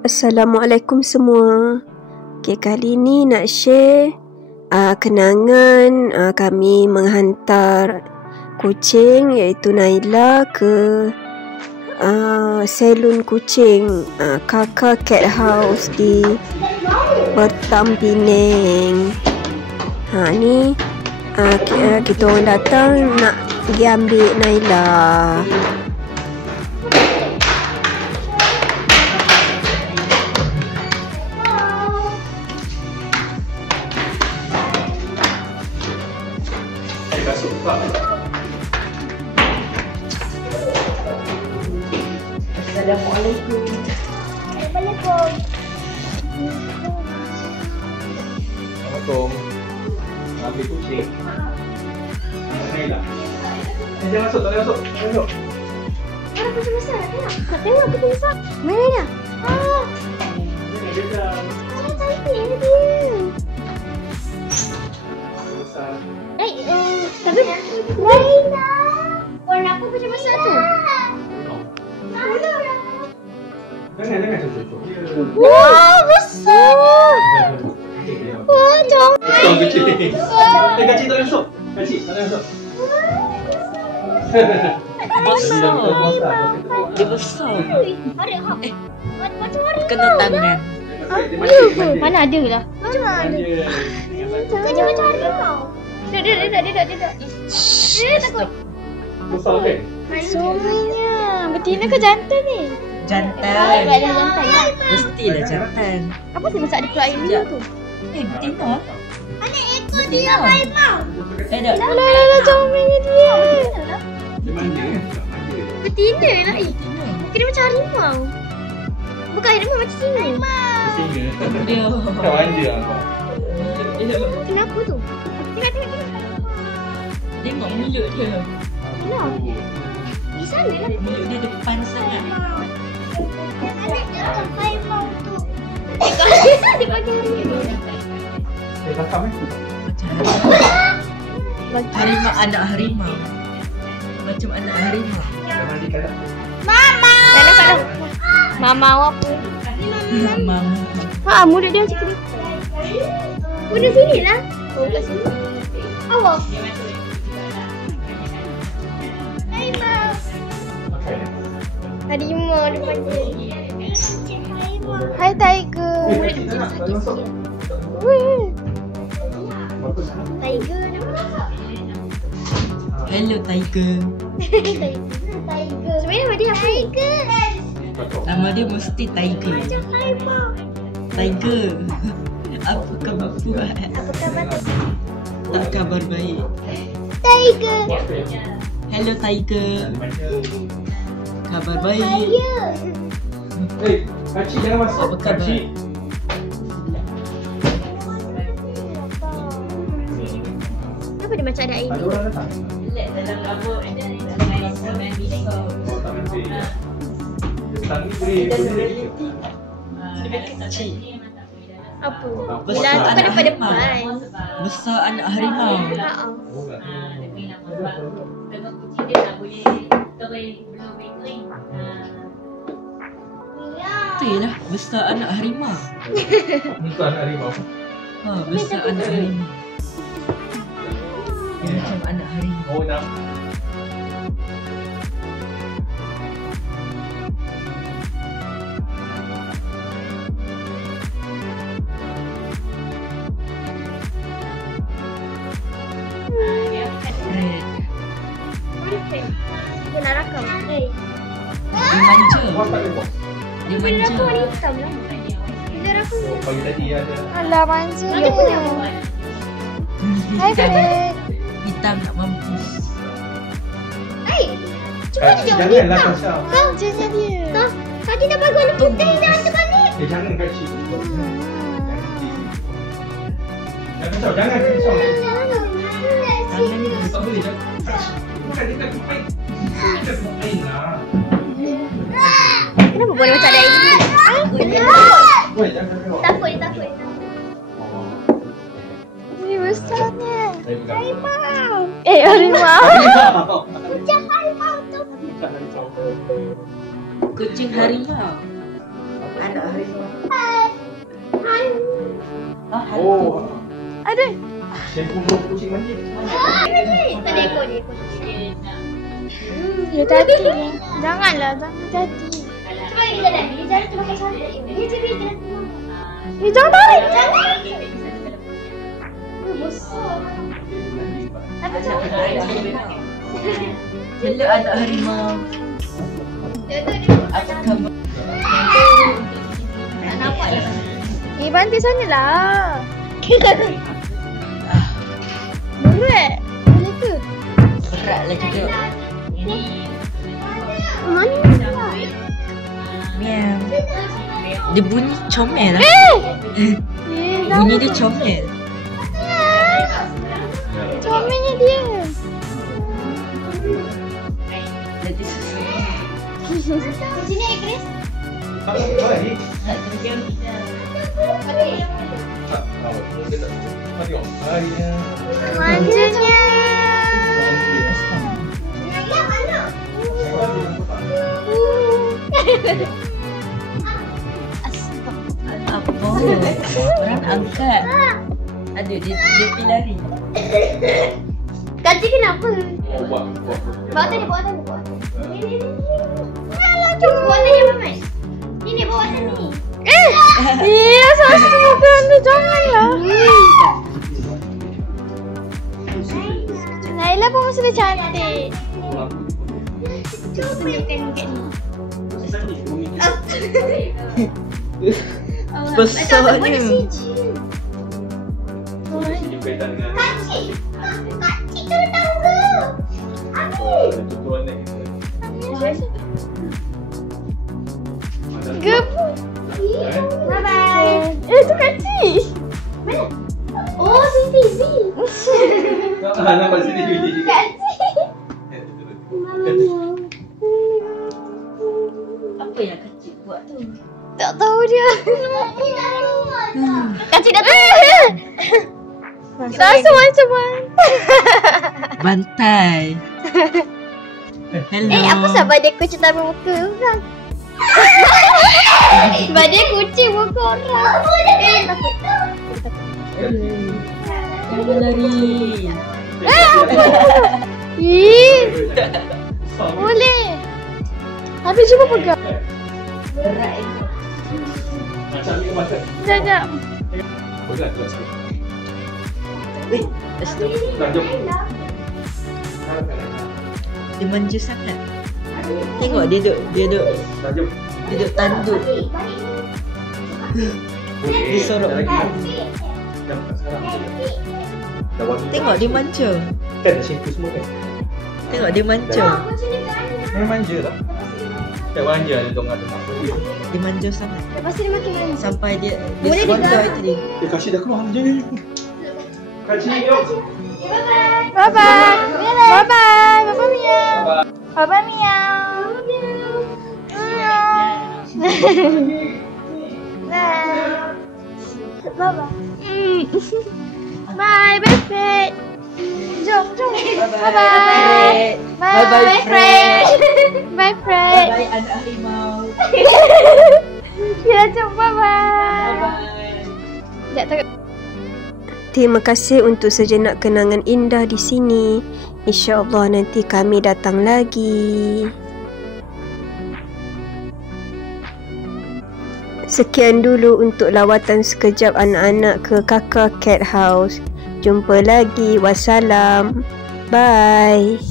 Assalamualaikum semua. Okay, kali ni nak share kenangan kami menghantar kucing iaitu Naila ke salon kucing Kaka Cat House di Pertam Penang. Ni kita orang datang nak pergi ambil Naila. Assalamualaikum. Assalamualaikum. Ambil kucing. Naila. Jangan masuk, tak boleh masuk. Tak boleh masuk. Mana kucing besar? Nak tengok kucing besar. Mana dia? Ada cantik ni dia. Besar. Tapi Naila. Warna apa kucing besar tu? Jangan cucuk. Wah, besar. Wah, cantik. Besar kucing. Kacik tak boleh masuk. Kacik tak boleh masuk. Dia besar. Macam hari Kena tangan. mana ada lah. Macam mana? Kerja macam harimau. Dia takut. Besar kan? Suaminya. Betina ke jantan ni? Jantan. Jantan. Mestilah jantan. Apa sih masak ada keluar air liur tu? Betina. Mana ekor dia harimau? Ada. Alah, comelnya dia. Dia manja. Betina lah. Mungkin dia macam harimau. Bukan harimau, macam singa. Singa. Dia. Kau manja lah. Kenapa tu? Tengok. Tengok mulut dia. Kenapa? Di sana lah. Mulut dia depan sangat. Anak dia macam harimau tu. Dia pakai harimau. Dia rakam Harimau, anak harimau. Macam anak harimau. Dah mandikan tak? Mama! Mama apa? Mama. Mulut dia macam ni. Mulut sini lah. Oh, kat sini. Awak. Harimau. Harimau depan dia. Hai Tiger. Mulut dia macam sakit sikit. Tiger tu. Hello Tiger. Tiger. Sebenarnya nama dia apa? Tiger. Nama dia mesti Tiger. Macam harimau. Tiger. Apa khabar buat? Apa khabar? Tak kabar baik. Tiger. Hello Tiger. Kabar baik. Kacik jangan masuk. Apa khabar? Kacik. Kenapa dia macam ada air Ada ni? orang datang? Dalam kabut ada Oh, tak mesti. Tapi boleh. kecil. Apa? Besar Bila tu kan anak daripada harimau. depan. Besar anak harimau. Tu lah besar anak harimau. Muka anak harimau. Besar anak harimau. Dia macam anak harimau. Oh, nak. Red. Kita nak rakam. Dia manja. Bos tak ada bos. Dia Dia manja. rakam warna hitam lah. Dia rakam. Pagi tadi ada. Alah manja. Dia punya. Hai Fred. Hitam tak mampus. Hai. Cuma dia jauh Janganlah hitam. Tasha. Kau macam dia. Tuh. Tadi dah bagi warna putih dah hantar balik. Jangan kacik. Jangan kacau, jangan kacau. Tangan dia Tak boleh, jangan. Bukan dia tak main. Dia tak main lah. Kenapa boleh macam ada air ni? Woi, jangan kacau. Takut dia takut. Ini besarnya. Harimau. Harimau. Harimau. Macam harimau tu. kucing harimau. Anak harimau. Oh, Ada. shampoo kucing mandi. Tak ada ekor dia. Dia tadi. Janganlah, jangan tadi. Cuba dia jalan. Dia jalan tu makan cantik. Dia jalan. Jangan tarik. Jangan. Besar. Apa cakap? Hello anak harimau. Apa khabar? Tak nampak lah. Banti sana lah. Berat. Boleh ke? Berat lah juga. Mana? Miau. Dia bunyi comel lah. Bunyi dia comel. Comelnya dia. Jadi susu. Sini Chris. Baik. Nak tunjuk kita. Tengok. Airnya. Manjanya. Apa? Orang angkat. Aduh, dia pergi lari. Kaci kenapa? Buat. Bawa tadi. Alah, cuba bawa tadi Mamat. Ini bawa tadi. Iya, satu bukan dia, janganlah. Naila pun sudah cantik. Cuba pelukkan kat ni. Besarnya. Kacik tu tahu ke? Gebu. Bye bye. Tu kacik. Mana? Oh, CCTV. Nampak sini. Kacik. Apa yang kecil buat tu? Tak tahu dia. Kacik datang. Rasa macam mana? Bantai. Hello. Apa sahabat dia kucing taruh muka orang? Sebab dia kucing muka orang. Takut. Jangan lari. Boleh. Tapi cuba pegang. Berat ni. Macam ni ke Sekejap. Berat tu sikit. Weh, astaga. Dah, jom. Dia manja sangat. Tengok dia duduk Dah, jom. tanduk. Dia sorok. Dah bukan sekarang. Dah wangi. Tengok dia manja. Kan dah shampoo semua kan? Tengok dia manja. Memang manja lah. Tak manja dia tengok ada apa dia. Dia manja sangat. Lepas tu dia makin manja. Sampai dia Boleh seronok juga. tadi. Kasih dah keluar. Jom. Kasih, jom. Bye bye. Bye bye. Bye bye Miau. Bye bye Miau. Bye bye. Bye bye Fred. Jom. Bye bye. Bye-bye, Fred. Bye Fred. Bye anak harimau. Kita jumpa bye. Bye. Sekejap tak. Terima kasih untuk sejenak kenangan indah di sini. InsyaAllah nanti kami datang lagi. Sekian dulu untuk lawatan sekejap anak-anak ke Kakak Cat House. Jumpa lagi. Wassalam. Bye.